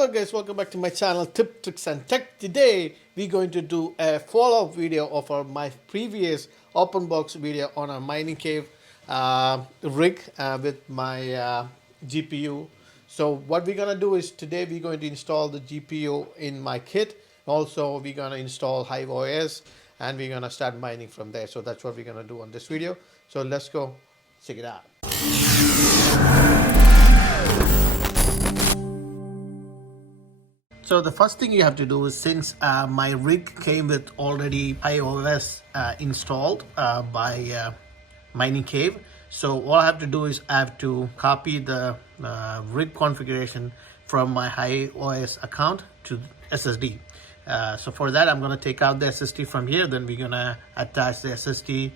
Hello guys, welcome back to my channel Tip, Tricks and Tech. Today we're going to do a follow-up video of my previous open box video on a mining cave rig with my GPU. So what we're gonna do is today we're going to install the GPU in my kit. Also we're gonna install HiveOS and we're gonna start mining from there. So that's what we're gonna do on this video. So let's go check it out. So the first thing you have to do is, since my rig came with already HiveOS installed by Mining Cave, so all I have to do is I have to copy the rig configuration from my HiveOS account to SSD. So for that, I'm going to take out the SSD from here. Then we're going to attach the SSD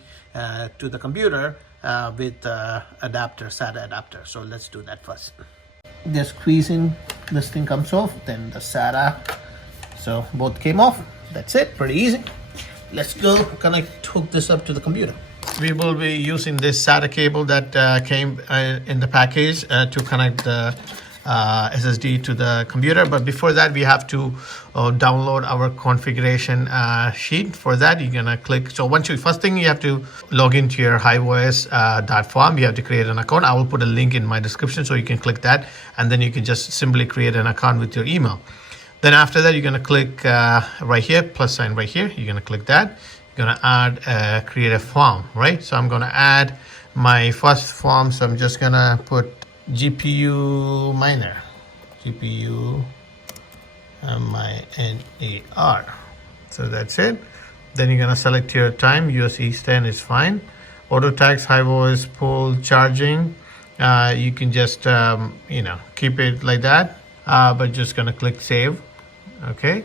to the computer with adapter, SATA adapter. So let's do that first. Just squeezing, this thing comes off, then the SATA, so both came off. That's it, pretty easy. Let's go hook this up to the computer. We will be using this SATA cable that came in the package to connect the SSD to the computer. But before that, we have to download our configuration sheet. For that, you're gonna click. So first thing you have to log into your HiveOS.farm. You have to create an account. I will put a link in my description so you can click that, and then you can just simply create an account with your email. Then after that, you're gonna click right here, plus sign right here. You're gonna click that. You're gonna add create a form, right? So I'm gonna add my first form. So I'm just gonna put GPU miner, GPU MINER. So that's it. Then you're gonna select your time. US Eastern is fine. Auto tags, HiveOS pull charging. You can just keep it like that, but just gonna click save. Okay,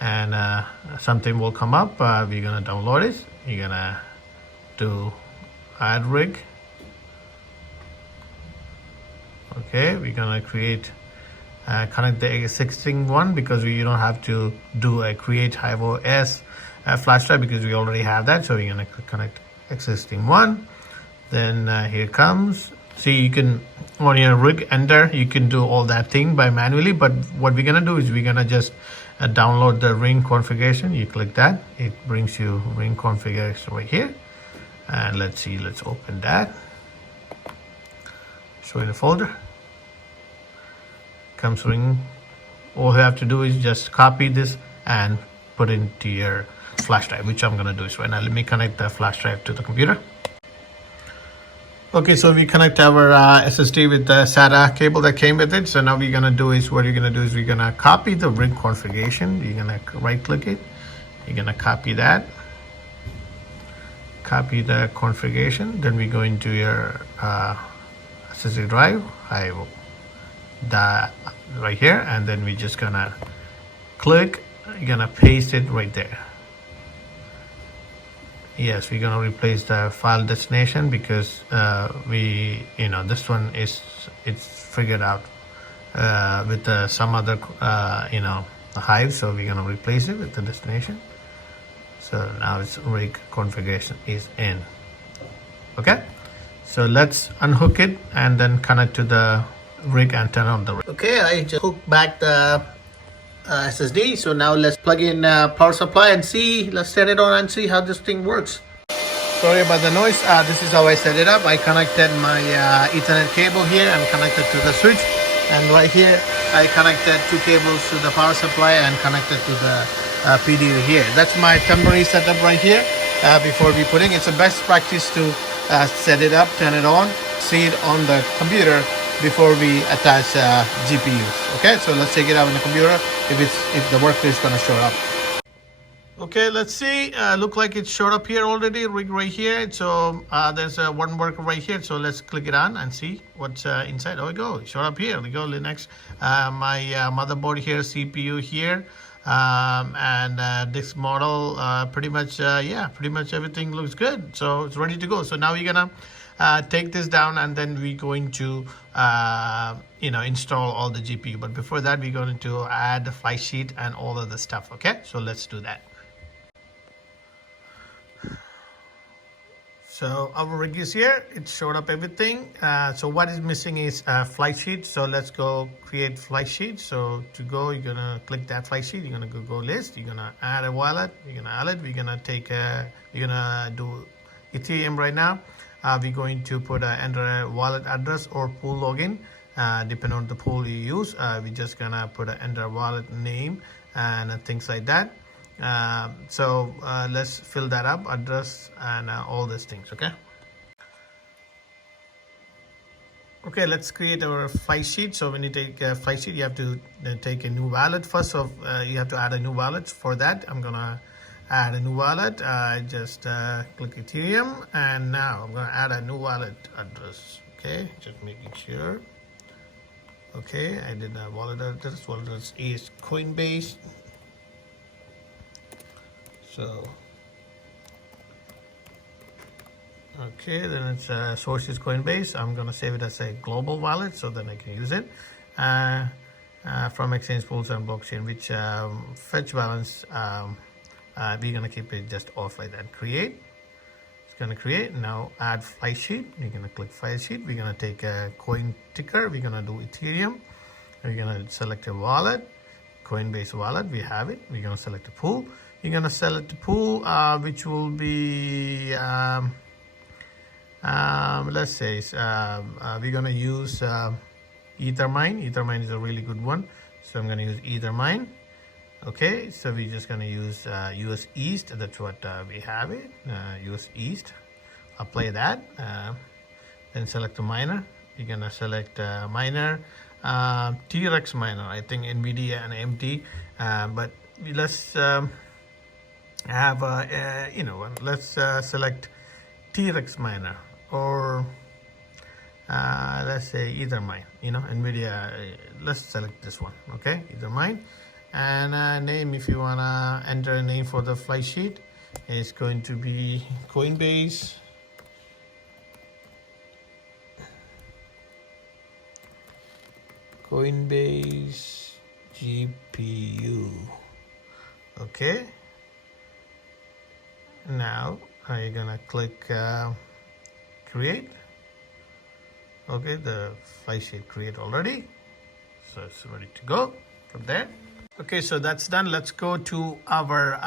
and something will come up. We're gonna download it. You're gonna do add rig. Okay, we're gonna connect the existing one because we don't have to do a create HiveOS flash drive because we already have that. So we're gonna connect existing one. Then here it comes. See, you can on your rig enter, you can do all that thing by manually. But what we're gonna do is we're gonna just download the ring configuration. You click that, it brings you ring configuration right here. And let's see, let's open that. Show in the folder. Comes ring. All you have to do is just copy this and put it into your flash drive, which I'm gonna do is right now. Let me connect the flash drive to the computer. Okay, so we connect our SSD with the SATA cable that came with it. So now we're gonna do is we're gonna copy the rig configuration. You're gonna right click it. You're gonna copy that. Copy the configuration. Then we go into your SSD drive, that right here, and then we just gonna click. You're gonna paste it right there. Yes, we're gonna replace the file destination because this one it's figured out with some other Hive, so we're gonna replace it with the destination. So now it's rig configuration is in. Okay, so let's unhook it and then connect to the rig and turn on the rig. Okay, I just hooked back the SSD. So now let's plug in power supply and see. Let's set it on and see how this thing works. Sorry about the noise. This is how I set it up. I connected my Ethernet cable here and connected to the switch. And right here, I connected two cables to the power supply and connected to the PDU here. That's my temporary setup right here. Before we putting, it's a best practice to set it up, turn it on, see it on the computer before we attach GPUs. Okay, so let's take it out on the computer if the work is gonna show up. Okay, let's see. Look like it showed up here already. Rig right here. So there's one worker right here. So let's click it on and see what's inside. Oh, we go. It showed up here. We go. Linux. My motherboard here, CPU here. And this model pretty much everything looks good, so it's ready to go. So now we're gonna take this down and then we're going to install all the GPU. But before that, we're going to add the fly sheet and all of the stuff. Okay, so let's do that. So our rig is here. It showed up everything. So what is missing is a flight sheet. So let's go create flight sheet. So to go, you're gonna click that flight sheet. You're gonna go list. You're gonna add a wallet. You're gonna add it. We're gonna we're gonna do Ethereum right now. We're going to enter a wallet address or pool login, depending on the pool you use. We're just gonna enter wallet name and things like that. So let's fill that up, address and all these things. Okay, let's create our flight sheet. So when you take a flight sheet, you have to take a new wallet first. So you have to add a new wallet. For that, I'm gonna add a new wallet. I just click Ethereum, and now I'm gonna add a new wallet address. Okay, just making sure. Okay, I did a wallet address. Wallet address is Coinbase. So okay, then it's source is Coinbase. I'm gonna save it as a global wallet so then I can use it from exchange pools and blockchain, which fetch balance we're gonna keep it just off like that. Create. It's gonna create. Now add flight sheet. You're gonna click flight sheet. We're gonna take a coin ticker. We're gonna do Ethereum. We're gonna select a wallet, Coinbase wallet. We have it. We're gonna select a pool. You're gonna select a pool, which will be let's say we're gonna use Ethermine. Ethermine is a really good one, so I'm gonna use Ethermine. Okay, so we're just gonna use US East. That's what we have it. US East. Apply that. Then select a miner. You're gonna select miner, TRX miner. I think NVIDIA and AMD, but let's have let's select TRX miner, or let's say Ethermine. NVIDIA. Let's select this one. Okay, Ethermine, and name, if you wanna enter a name for the flight sheet, is going to be Coinbase. Coinbase GPU. Okay. Now you're gonna click create. Okay, the flight sheet create already, so it's ready to go from there. Okay, so that's done. Let's go to our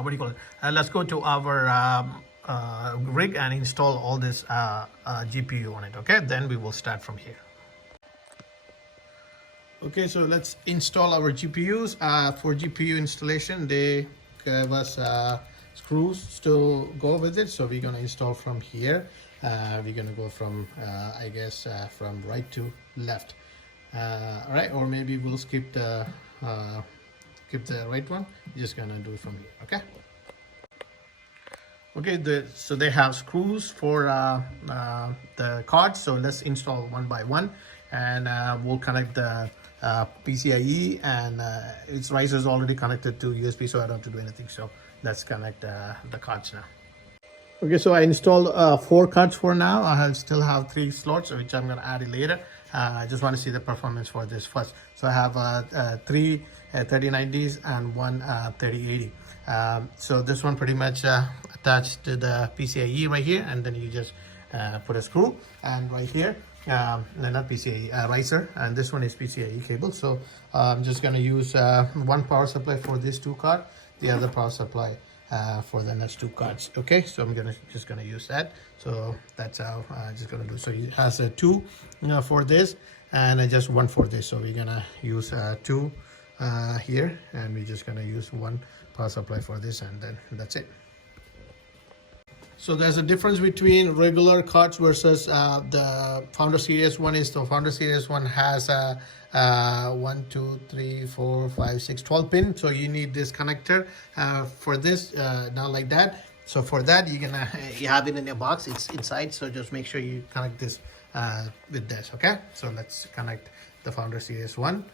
what do you call it? Let's go to our rig and install all this GPU on it. Okay, then we will start from here. Okay, so let's install our GPUs. For GPU installation, they give us screws to go with it, so we're gonna install from here. We're gonna go from I guess from right to left. All right, or maybe we'll skip the right one. You're just gonna do it from here. Okay, so they have screws for the cards, so let's install one by one, and we'll connect the PCIe, and its riser is already connected to USB, so I don't have to do anything. So let's connect the cards now. Okay, so I installed 4 cards for now. I still have 3 slots, which I'm gonna add it later. I just want to see the performance for this first. So I have 3 3090s and 1 3080. So this one pretty much attached to the PCIe right here, and then you just put a screw, and right here not PCIe, riser, and this one is PCIe cable. So I'm just going to use one power supply for this 2 card, the other power supply for the next 2 cards. Okay, so I'm just gonna use that. So that's how I'm just gonna do. So it has a 2 for this, and just 1 for this. So we're gonna use 2 here, and we're just gonna use 1 power supply for this, and then that's it. So there's a difference between regular cards versus the Founder Series one. Is the Founder Series one has a 1, 2, 3, 4, 5, 6, 12 pin. So you need this connector for this, not like that. So for that, you have it in your box. It's inside. So just make sure you connect this with this. Okay. So let's connect the Founder Series one.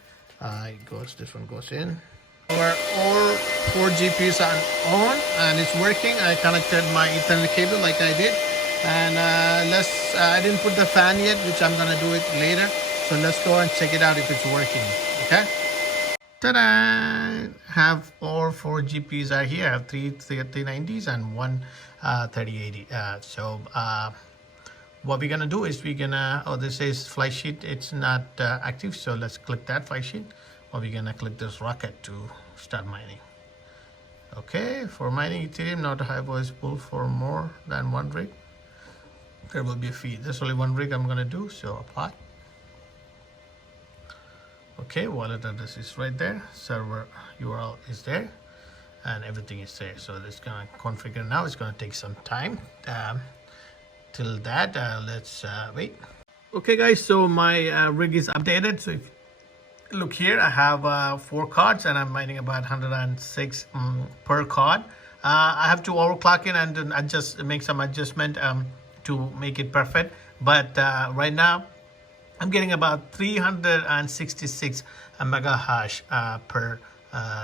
This one goes in. All 4 GPUs are on and it's working. I connected my Ethernet cable like I did, and I didn't put the fan yet, which I'm gonna do it later. So let's go and check it out if it's working. Okay. Ta-da! Have all 4 GPUs are here. I have three 390s and one 3080. What we're gonna do is we're gonna, oh, this is fly sheet, it's not active, so let's click that fly sheet, or we're gonna click this rocket to start mining. Okay, for mining Ethereum, not a HiveOS pool for more than 1 rig, there will be a fee. There's only 1 rig I'm gonna do, so apply. Okay, wallet address is right there, server URL is there, and everything is there. So this gonna configure now. It's gonna take some time. Till that, let's wait. Okay, guys. So my rig is updated. So if you look here, I have 4 cards, and I'm mining about 106 per card. I have to overclock it and then make some adjustment to make it perfect. But right now, I'm getting about 366 mega hash per,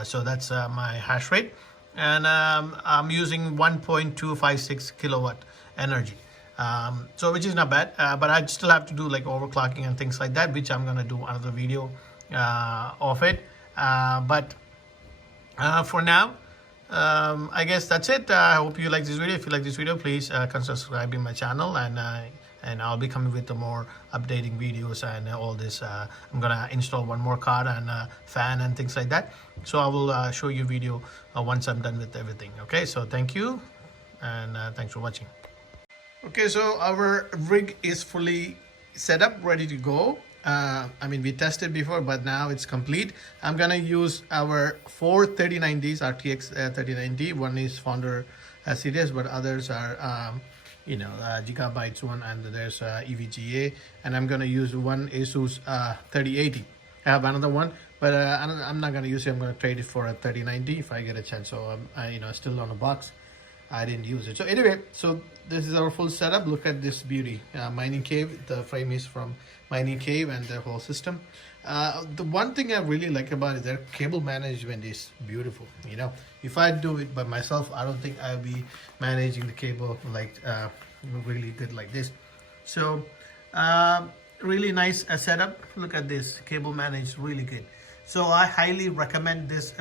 so that's my hash rate, and I'm using 1.256 kilowatt energy, so which is not bad, but I still have to do like overclocking and things like that, which I'm gonna do another video of it, but for now, I guess that's it. I hope you like this video. If you like this video, please consider subscribing my channel, and I'll be coming with the more updating videos and all this. I'm gonna install one more card and fan and things like that. So I will show you video once I'm done with everything. Okay, so thank you, and thanks for watching. Okay, so our rig is fully set up, ready to go. I mean, we tested before, but now it's complete. I'm gonna use our 4 3090s, RTX 3090. One is Founder series, but others are gigabytes one, and there's EVGA, and I'm gonna use one Asus 3080. I have another one, but I'm not gonna use it. I'm gonna trade it for a 3090 if I get a chance. So still on a box. I didn't use it. So anyway, so this is our full setup. Look at this beauty. Mining Cave. The frame is from Mining Cave and the whole system. The one thing I really like about it, their cable management is beautiful. If I do it by myself, I don't think I'll be managing the cable like really good like this. So really nice setup. Look at this, cable managed really good. So I highly recommend this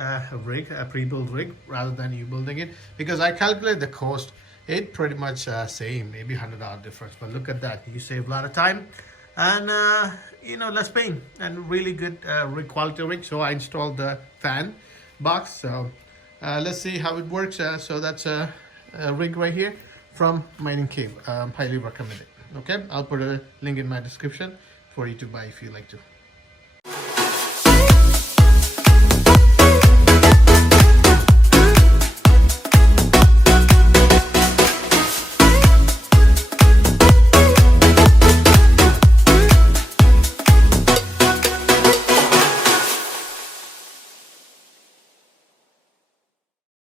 rig, a pre-built rig, rather than you building it, because I calculate the cost. It pretty much same, maybe $100 difference. But look at that, you save a lot of time, and less pain, and really good rig quality rig. So I installed the fan box. So let's see how it works. So that's a rig right here from Mining Cave. Highly recommend it. Okay, I'll put a link in my description for you to buy if you like to.